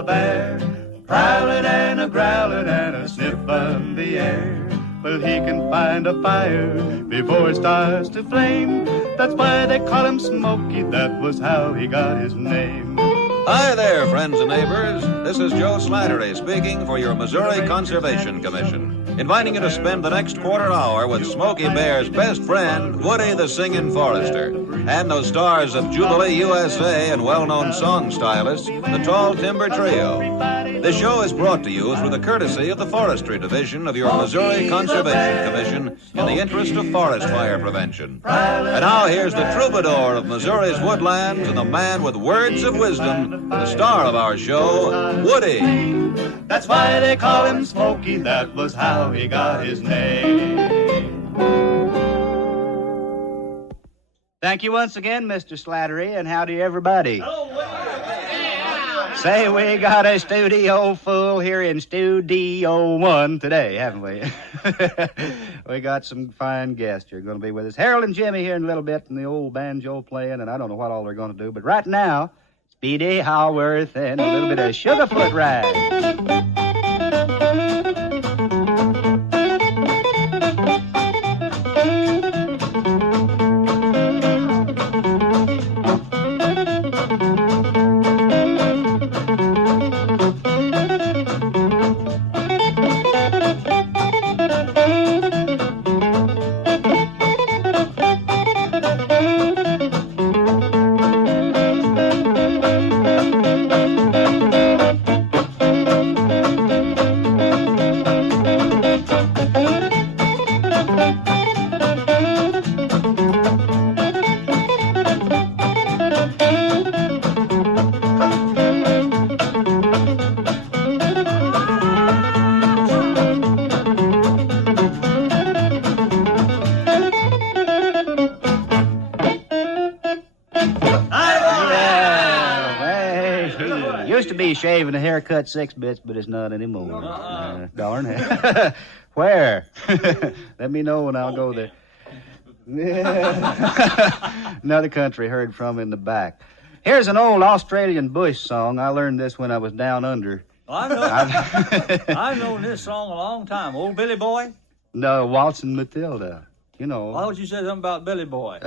a bear, prowling and a growling and a sniffing the air. Well, he can find a fire before it starts to flame. That's why they call him Smokey. That was how he got his name. Hi there, friends and neighbors. This is Joe Slattery speaking for your Missouri Conservation Commission, inviting you to spend the next quarter hour with Smokey Bear's best friend, Woody the Singing Forester, and those stars of Jubilee USA and well-known song stylists, the Tall Timber Trio. This show is brought to you through the courtesy of the Forestry Division of your Missouri Conservation Commission in the interest of forest fire prevention. And now here's the troubadour of Missouri's woodlands and the man with words of wisdom, the star of our show, Woody. That's why they call him Smokey. That was how he got his name. Thank you once again, Mr. Slattery, and howdy, everybody. Hello, Say, we got a studio full here in Studio 1 today, haven't we? We got some fine guests here going to be with us. Harold and Jimmy here in a little bit, and the old banjo playing, and I don't know what all they're going to do, but right now, Speedy, Haworth, and a little bit of Sugarfoot Rag. Shaving a haircut 6 bits, but it's not anymore. Darn it. Where? Let me know and I'll go there. Another country heard from in the back. Here's an old Australian bush song. I learned this when I was down under. I've known this song a long time. Old Billy Boy? No, Waltzing Matilda. You know. Why would you say something about Billy Boy?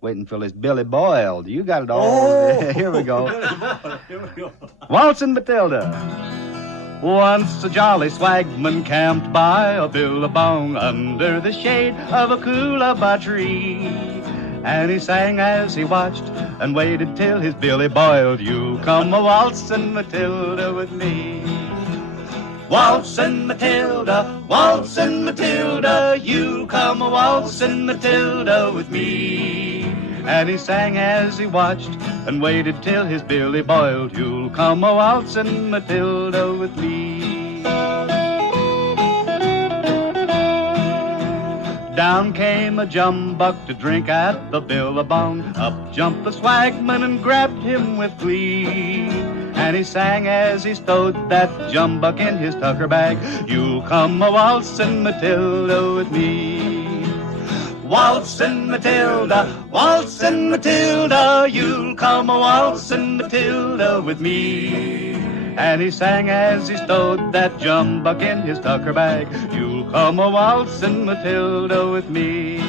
Waiting till it's Billy Boiled. You got it all. Oh. Here we go. Billy Boy. Here we go. Waltzing Matilda. Once a jolly swagman camped by a billabong under the shade of a coolabah tree. And he sang as he watched and waited till his billy boiled. You come a waltzing Matilda with me. Waltzing Matilda, you come a waltzing Matilda with me. And he sang as he watched and waited till his billy boiled. You'll come a waltzing Matilda with me. Down came a jumbuck to drink at the billabong. Up jumped the swagman and grabbed him with glee. And he sang as he stowed that jumbuck in his tucker bag. You'll come a waltzing Matilda with me. Waltzing Matilda, you'll come a waltzing Matilda with me. And he sang as he stowed that jumbuck in his tucker bag. You'll come a waltzing Matilda with me.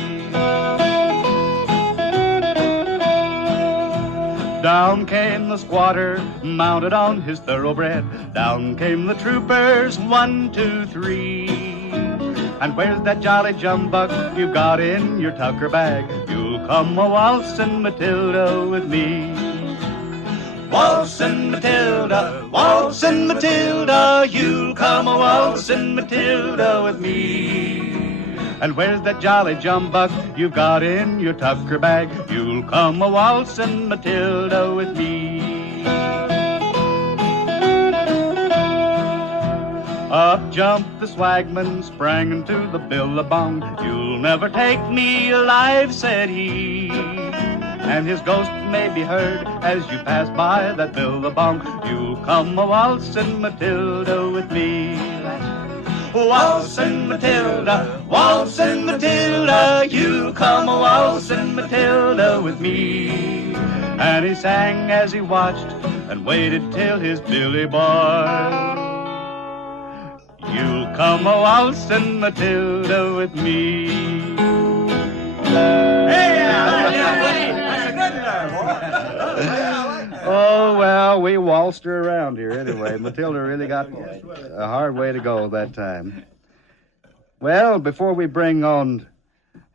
Down came the squatter, mounted on his thoroughbred. Down came the troopers, 1, 2, 3. And where's that jolly jumbuck you've got in your tucker bag? You'll come a waltzing Matilda with me. Waltzing Matilda, you'll come a waltzing Matilda with me. And where's that jolly jumbuck you've got in your tucker bag? You'll come a waltzing Matilda with me. Up jumped the swagman, sprang into the billabong. You'll never take me alive, said he. And his ghost may be heard as you pass by that billabong. You'll come a waltzing Matilda with me. Waltzing Matilda, you come a waltzing Matilda with me. And he sang as he watched and waited till his Billy boy. You'll come a waltzing Matilda with me. Hey, that's a good boy. Oh, well, we waltzed her around here anyway. Matilda really got a hard way to go that time. Well, before we bring on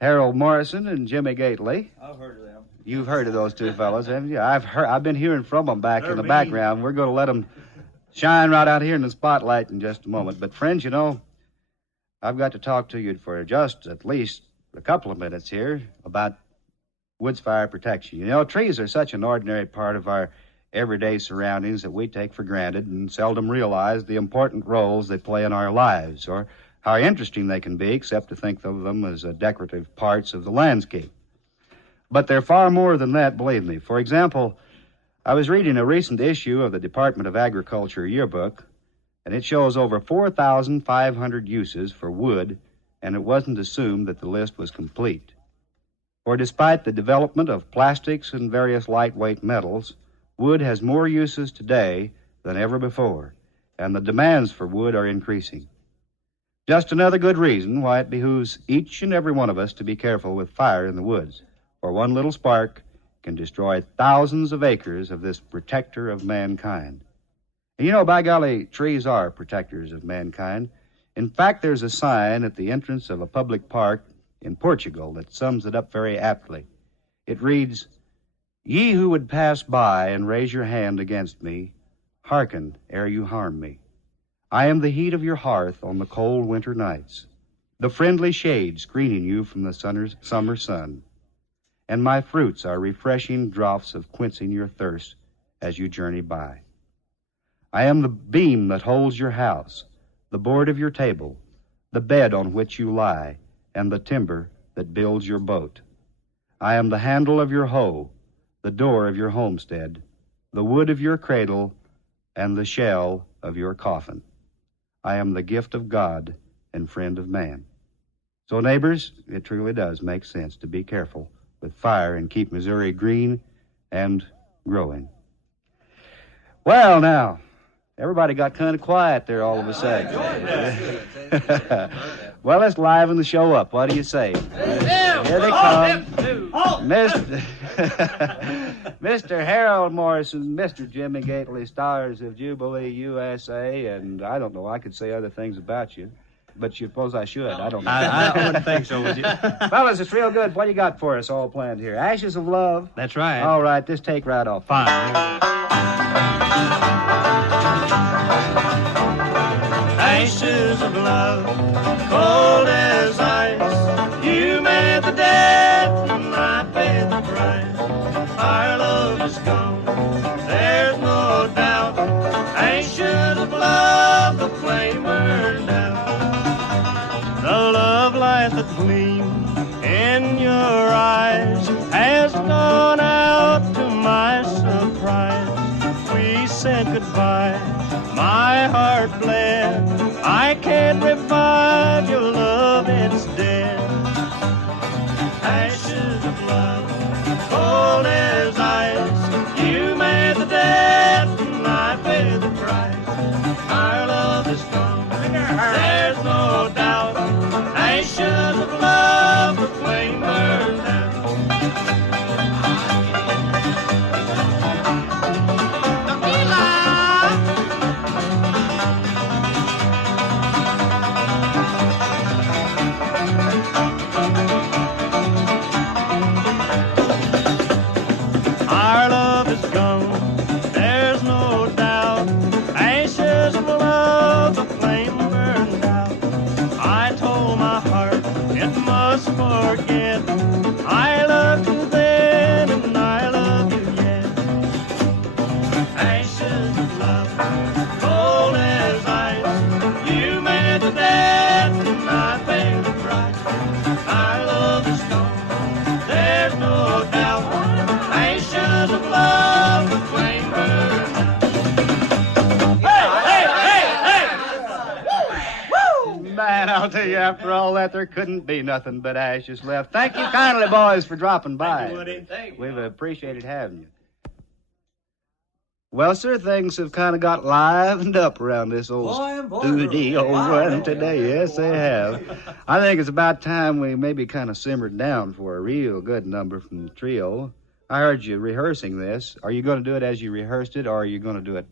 Harold Morrison and Jimmy Gately. I've heard of them. You've heard of those two fellows, haven't you? I've been hearing from them back in the background. We're going to let them shine right out here in the spotlight in just a moment. But, friends, you know, I've got to talk to you for just at least a couple of minutes here about woods fire protection. You know, trees are such an ordinary part of our everyday surroundings that we take for granted and seldom realize the important roles they play in our lives or how interesting they can be, except to think of them as decorative parts of the landscape. But they're far more than that, believe me. For example, I was reading a recent issue of the Department of Agriculture yearbook, and it shows over 4,500 uses for wood, and it wasn't assumed that the list was complete. For despite the development of plastics and various lightweight metals, wood has more uses today than ever before, and the demands for wood are increasing. Just another good reason why it behooves each and every one of us to be careful with fire in the woods, for one little spark can destroy thousands of acres of this protector of mankind. And you know, by golly, trees are protectors of mankind. In fact, there's a sign at the entrance of a public park in Portugal that sums it up very aptly. It reads, "Ye who would pass by and raise your hand against me, hearken ere you harm me. I am the heat of your hearth on the cold winter nights, the friendly shade screening you from the summer sun, and my fruits are refreshing draughts of quenching your thirst as you journey by. I am the beam that holds your house, the board of your table, the bed on which you lie, and the timber that builds your boat. I am the handle of your hoe, the door of your homestead, the wood of your cradle, and the shell of your coffin. I am the gift of God and friend of man." So, neighbors, it truly does make sense to be careful with fire and keep Missouri green and growing. Well, now, everybody got kind of quiet there all of a sudden. Well, let's liven the show up. What do you say? Here they come. Mr. Harold Morrison, Mr. Jimmy Gately, stars of Jubilee USA, and I don't know, I could say other things about you, but you suppose I should. I don't know. I wouldn't think so, would you? Fellas, it's real good. What do you got for us all planned here? Ashes of Love? That's right. All right, just take right off. Fine. Ashes of love, cold as ice. You made the debt, and I paid the price. Our love is gone, there's no doubt. Ashes of love, the flame burned out. The love light that gleamed in your eyes has gone out to my surprise. We said goodbye, my heart bled. I can't revive your love, it's dead. Ashes of love, cold as ice. You made the debt, and I paid the price. Our love is gone, there's no doubt. Ashes of love, the flame burned out. Our love is gone, there's no doubt. Ashes of love, the flame burned out. I told my heart it must forget. I loved you then and I love you yet. Ashes of love, cold as ice. You made the debt and I paid the price. Our love is gone, there's no doubt. Ashes of love, the flame burned out. Man, I'll tell you, after all that, there couldn't be nothing but ashes left. Thank you kindly, boys, for dropping by. Thank you, Woody. We've appreciated having you. Well, sir, things have kind of got livened up around this old studio one today. Yes, they have. I think it's about time we maybe kind of simmered down for a real good number from the trio. I heard you rehearsing this. Are you going to do it as you rehearsed it, or are you going to do it?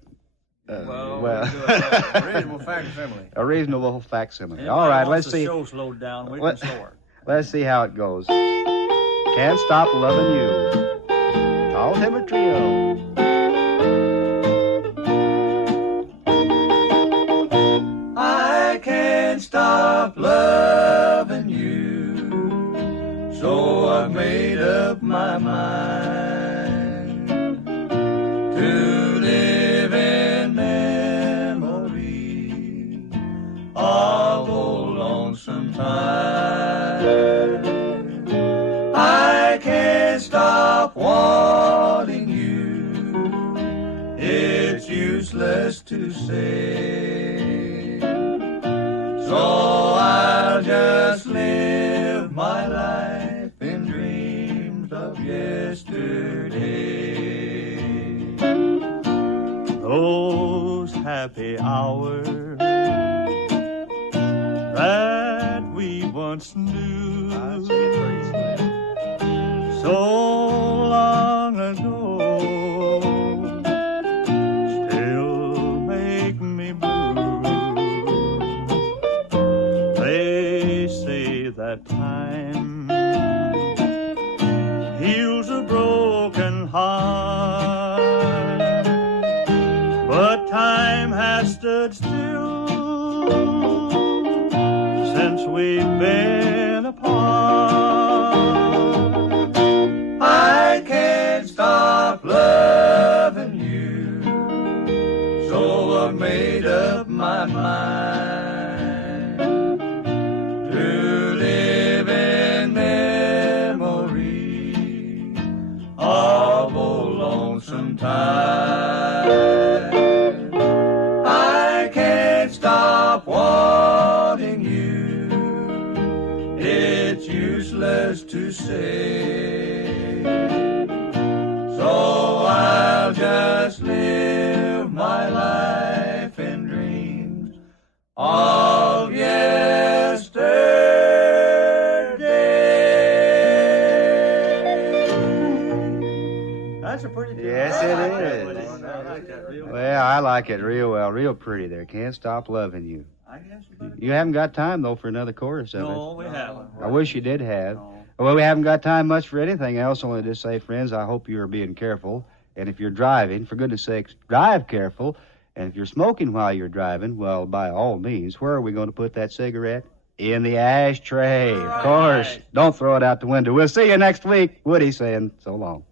Well, a reasonable facsimile. A reasonable facsimile. All right, let's see. The show slowed down. We can slow her. Let's see how it goes. Can't Stop Loving You. Tall Timber Trio. I can't stop loving you, so I've made up my mind to live in memory of old lonesome time. I can't stop wanting you, it's useless to say, so I'll just live my life in dreams of yesterday. Those happy hours that we once knew so long ago still make me blue. They say that time heals a broken heart, but time has stood still since we've been apart. I can't stop loving you, so I've made up my mind to live in memory of old lonesome time. I can't stop wanting you, it's useless to say, so I'll just live my life in dreams of yesterday. That's a pretty good Yes, it is. I like that real Well, I like it real well. Real pretty there. Can't Stop Loving You. I guess we did. You haven't got time, though, for another chorus of No, we haven't. it. I wish you did have. No. Well, we haven't got time much for anything else, only to say, friends, I hope you are being careful. And if you're driving, for goodness sakes, drive careful. And if you're smoking while you're driving, well, by all means, where are we going to put that cigarette? In the ashtray, of course. Don't throw it out the window. We'll see you next week. Woody saying so long.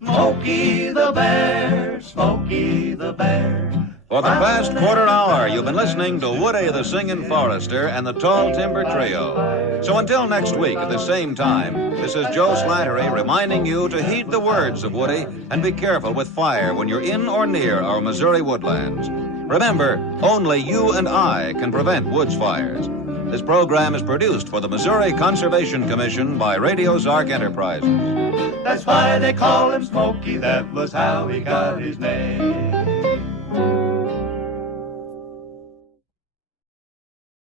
Smokey the Bear, Smokey the Bear. For the past quarter hour, you've been listening to Woody the Singing Forester and the Tall Timber Trio. So until next week at the same time, this is Joe Slattery reminding you to heed the words of Woody and be careful with fire when you're in or near our Missouri woodlands. Remember, only you and I can prevent woods fires. This program is produced for the Missouri Conservation Commission by Radio Zark Enterprises. That's why they call him Smokey, that was how he got his name.